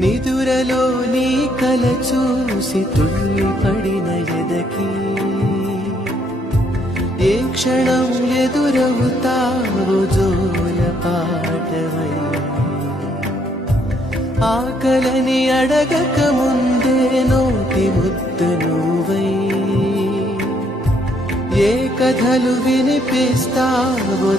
నిదురలో నీ కల చూసి తుళ్ళి పడిన ఎదకి ఏ క్షణం ఎదురవుతావో జోల పాటవై ఆకలని అడగక ముందే నోటి ముద్దు నువ్వై ఏ కథలు వినిపిస్తావో